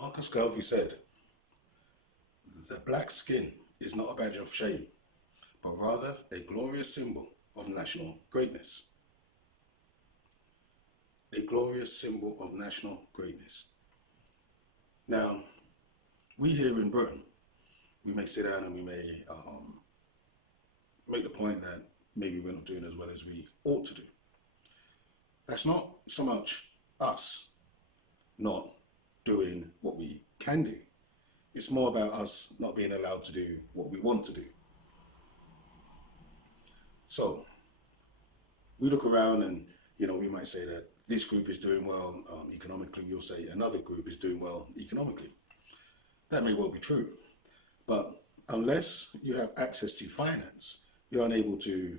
Marcus Garvey said, "The black skin is not a badge of shame, but rather a glorious symbol of national greatness." A glorious symbol of national greatness. Now, we here in Britain, we may sit down and we may make the point that maybe we're not doing as well as we ought to do. That's not so much us not doing what we can do. It's more about us not being allowed to do what we want to do. So, we look around and, we might say that this group is doing well economically. We'll say another group is doing well economically. That may well be true. But unless you have access to finance, you're unable to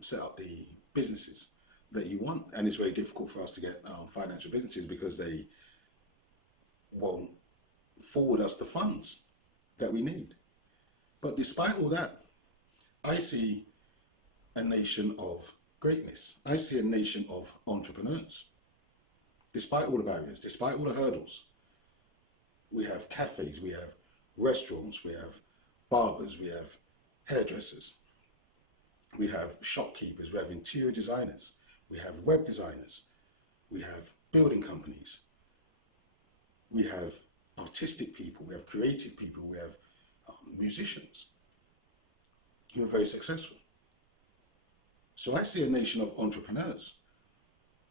set up the businesses that you want. And it's very difficult for us to get financial businesses because they won't forward us the funds that we need. But despite all that, I see a nation of greatness. I see a nation of entrepreneurs. Despite all the barriers, despite all the hurdles, we have cafes, we have restaurants, we have barbers, we have hairdressers, we have shopkeepers, we have interior designers, we have web designers, we have building companies, we have artistic people, we have creative people, we have musicians who are very successful. So I see a nation of entrepreneurs.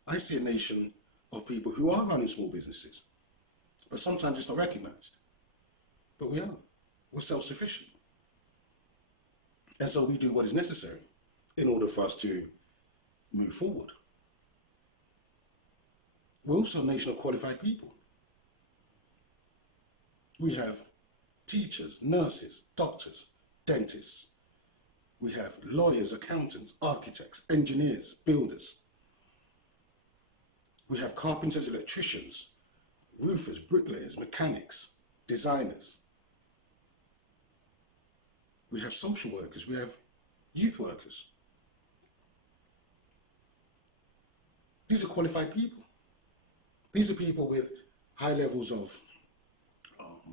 I see a nation of people who are running small businesses, but sometimes it's not recognized. But we are. We're self-sufficient. And so we do what is necessary in order for us to move forward. We're also a nation of qualified people. We have teachers, nurses, doctors, dentists. We have lawyers, accountants, architects, engineers, builders. We have carpenters, electricians, roofers, bricklayers, mechanics, designers. We have social workers, we have youth workers. These are qualified people. These are people with high levels of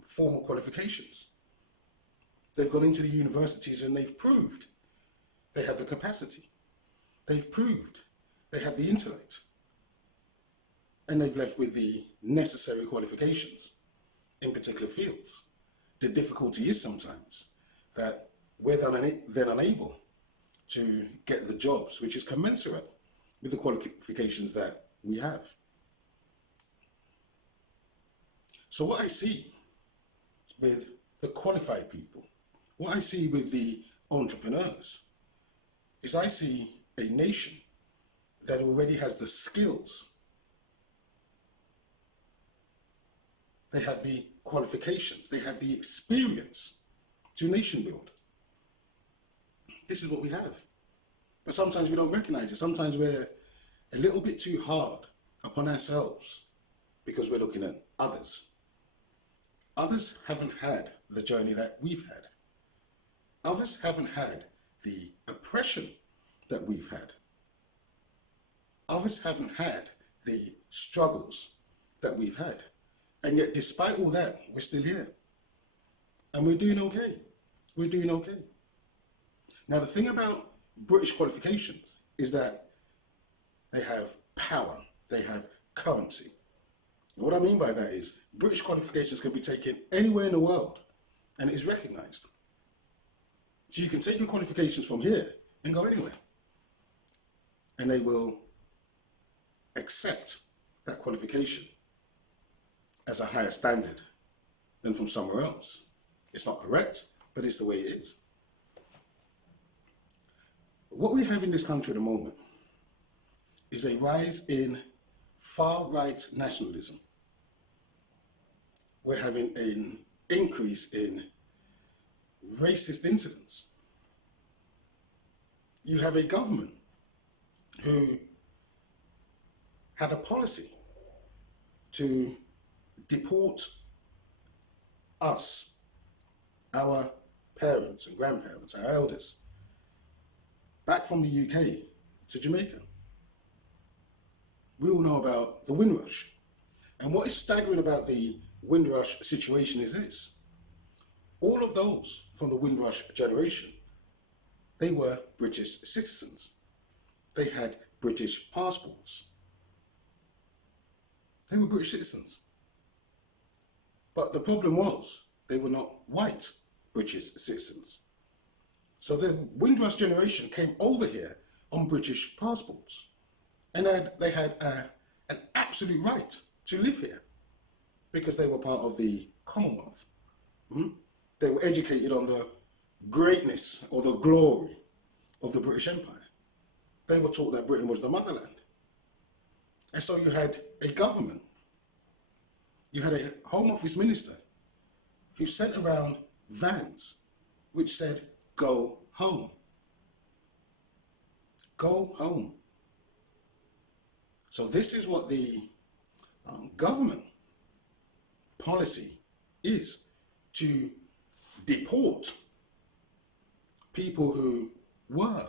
formal qualifications. They've gone into the universities and they've proved they have the capacity. They've proved they have the intellect. And they've left with the necessary qualifications in particular fields. The difficulty is sometimes that we're then unable to get the jobs which is commensurate with the qualifications that we have. So what I see with the qualified people, what I see with the entrepreneurs, is I see a nation that already has the skills. They have the qualifications, they have the experience to nation build. This is what we have. But sometimes we don't recognize it. Sometimes we're a little bit too hard upon ourselves because we're looking at others. Others haven't had the journey that we've had. Others haven't had the oppression that we've had. Others haven't had the struggles that we've had. And yet, despite all that, we're still here. And we're doing okay. We're doing okay. Now, the thing about British qualifications is that they have power. They have currency. And what I mean by that is British qualifications can be taken anywhere in the world and it is recognized. So you can take your qualifications from here and go anywhere. And they will accept that qualification as a higher standard than from somewhere else. It's not correct, but it's the way it is. What we have in this country at the moment is a rise in far-right nationalism. We're having an increase in racist incidents. You have a government who had a policy to deport us, our parents and grandparents, our elders, back from the UK to Jamaica. We all know about the Windrush. And what is staggering about the Windrush situation is this. All of those from the Windrush generation, they were British citizens. They had British passports. They were British citizens. But the problem was they were not white British citizens. So the Windrush generation came over here on British passports. And they had an absolute right to live here because they were part of the Commonwealth. They were educated on the greatness or the glory of the British Empire. They were taught that Britain was the motherland. And so you had a government, you had a Home Office minister who sent around vans which said, go home. Go home. So this is what the government policy is, to deport people who were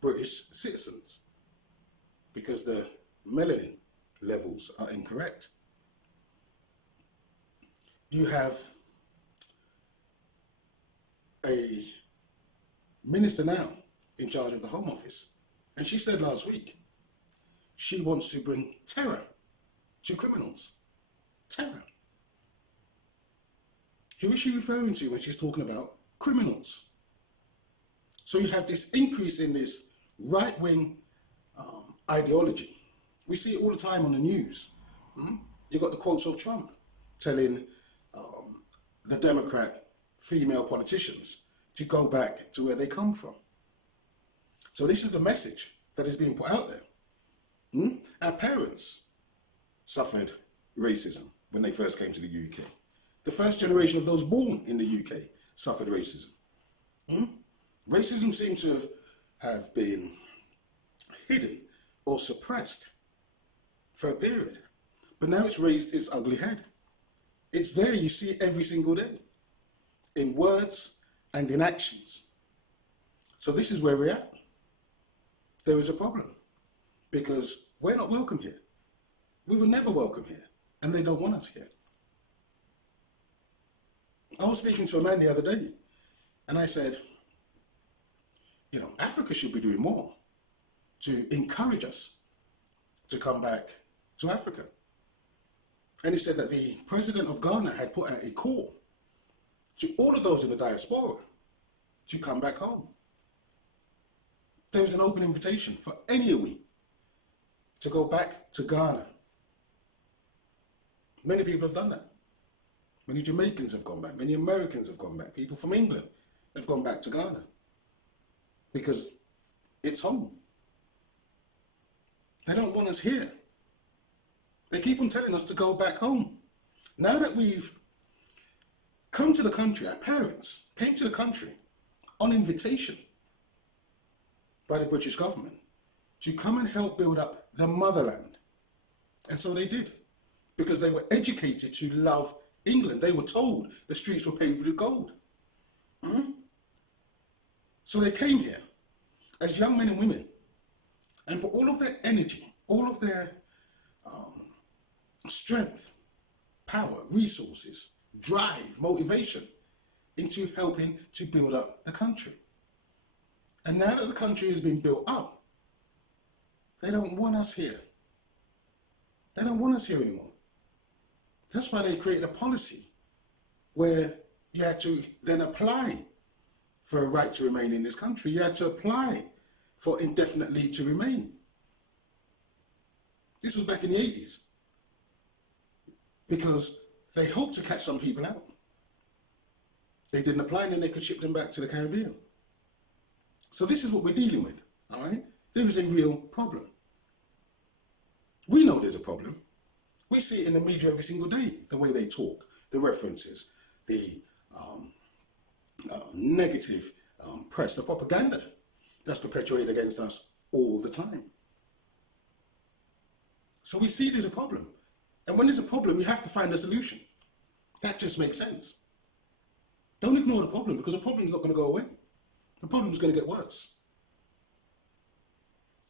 British citizens because the melanin levels are incorrect. You have a minister now in charge of the Home Office, and she said last week she wants to bring terror to criminals. Terror. Who is she referring to when she's talking about criminals? So you have this increase in this right-wing ideology. We see it all the time on the news. You got the quotes of Trump telling the Democrat female politicians to go back to where they come from. So this is the message that is being put out there. Our parents suffered racism when they first came to the UK. The first generation of those born in the UK suffered racism. Racism seemed to have been hidden or suppressed for a period, but now it's raised its ugly head. It's there, you see it every single day, in words and in actions. So this is where we're at. There is a problem because we're not welcome here. We were never welcome here, and they don't want us here. I was speaking to a man the other day, and I said, you know, Africa should be doing more to encourage us to come back to Africa. And he said that the president of Ghana had put out a call to all of those in the diaspora to come back home. There was an open invitation for any of we to go back to Ghana. Many people have done that. Many Jamaicans have gone back. Many Americans have gone back. People from England have gone back to Ghana because it's home. They don't want us here. They keep on telling us to go back home. Now that we've come to the country, our parents came to the country on invitation by the British government to come and help build up the motherland. And so they did, because they were educated to love England. They were told the streets were paved with gold. So they came here as young men and women and put all of their energy, all of their strength, power, resources, drive, motivation into helping to build up the country. And now that the country has been built up, they don't want us here. They don't want us here anymore. That's why they created a policy where you had to then apply for a right to remain in this country. You had to apply for indefinite leave to remain. This was back in the 80s. Because they hoped to catch some people out. They didn't apply and then they could ship them back to the Caribbean. So this is what we're dealing with, all right? There is a real problem. We know there's a problem. We see it in the media every single day, the way they talk, the references, the negative press, the propaganda that's perpetuated against us all the time. So we see there's a problem. And when there's a problem, you have to find a solution. That just makes sense. Don't ignore the problem, because the problem is not going to go away. The problem is going to get worse.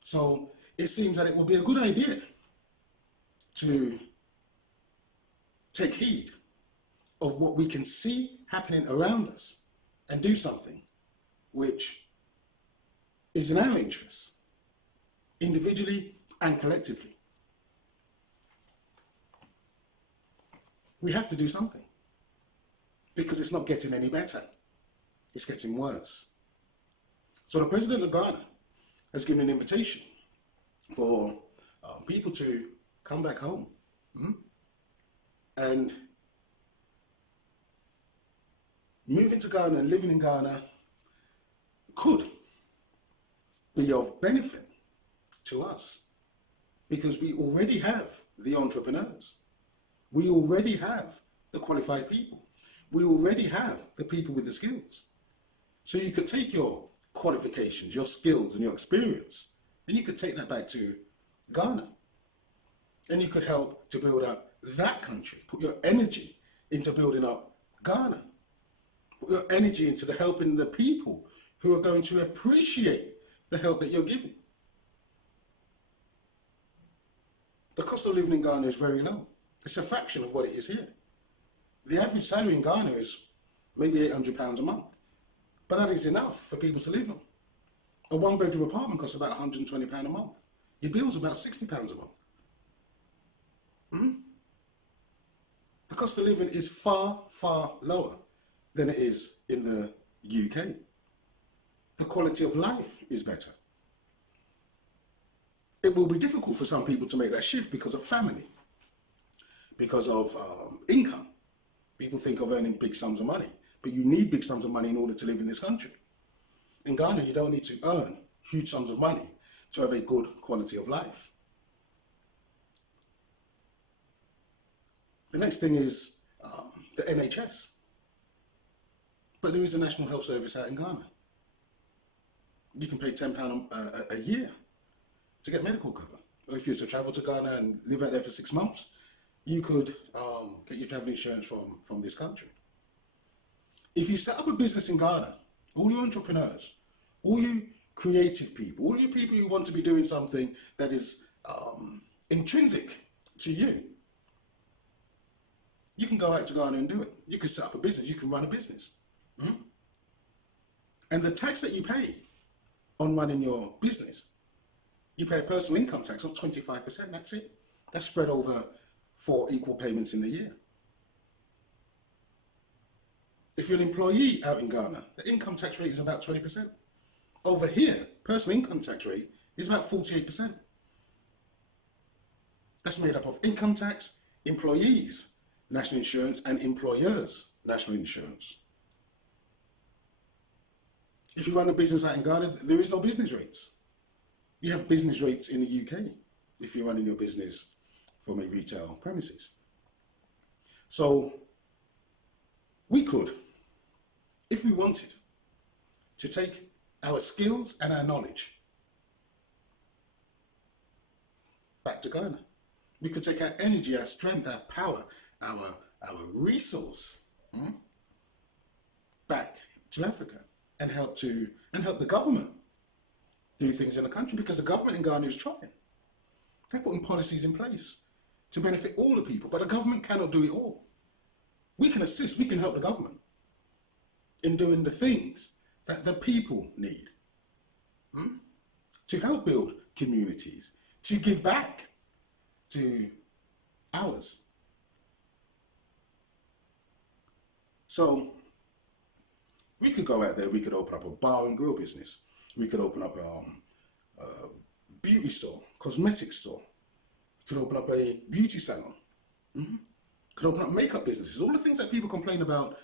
So it seems that it would be a good idea to take heed of what we can see happening around us and do something which is in our interests, individually and collectively. We have to do something because it's not getting any better. It's getting worse. So the president of Ghana has given an invitation for people to come back home. And moving to Ghana and living in Ghana could be of benefit to us because we already have the entrepreneurs. We already have the qualified people. We already have the people with the skills. So you could take your qualifications, your skills and your experience, and you could take that back to Ghana. And you could help to build up that country. Put your energy into building up Ghana. Put your energy into the helping the people who are going to appreciate the help that you're giving. The cost of living in Ghana is very low. It's a fraction of what it is here. The average salary in Ghana is maybe £800 a month. But that is enough for people to live on. A one-bedroom apartment costs about £120 a month. Your bill's about £60 a month. The cost of living is far, far lower than it is in the UK. The quality of life is better. It will be difficult for some people to make that shift because of family, because of income. People think of earning big sums of money, but you need big sums of money in order to live in this country. In Ghana, you don't need to earn huge sums of money to have a good quality of life. The next thing is the NHS. But there is a National Health Service out in Ghana. You can pay £10 a year to get medical cover. Or if you were to travel to Ghana and live out there for 6 months, you could get your travel insurance from this country. If you set up a business in Ghana, all your entrepreneurs, all you creative people, all you people who want to be doing something that is intrinsic to you, you can go out to Ghana and do it. You can set up a business, you can run a business. And the tax that you pay on running your business, you pay a personal income tax of 25%, that's it. That's spread over 4 equal payments in the year. If you're an employee out in Ghana, the income tax rate is about 20%. Over here, personal income tax rate is about 48%. That's made up of income tax, employees, national insurance, and employers' national insurance. If you run a business out in Ghana, there is no business rates. You have business rates in the UK if you're running your business from a retail premises. So we could, if we wanted, to take our skills and our knowledge back to Ghana. We could take our energy, our strength, our power, our resource back to Africa and help the government do things in the country, because the government in Ghana is trying. They're putting policies in place to benefit all the people, but the government cannot do it all. We can assist, we can help the government in doing the things that the people need to help build communities, to give back to ours. So we could go out there, we could open up a bar and grill business. We could open up a beauty store, cosmetic store. We could open up a beauty salon. Could open up makeup businesses. All the things that people complain about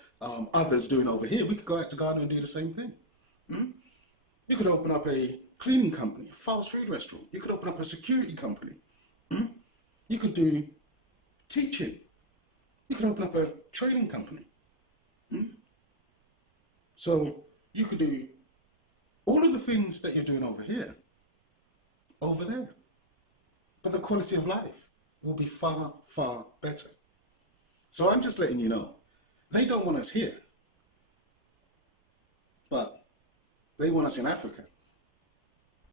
others doing over here, we could go out to Ghana and do the same thing. You could open up a cleaning company, a fast food restaurant. You could open up a security company. You could do teaching. You could open up a training company. So you could do all of the things that you're doing over here, over there. But the quality of life will be far, far better. So I'm just letting you know, they don't want us here, but they want us in Africa.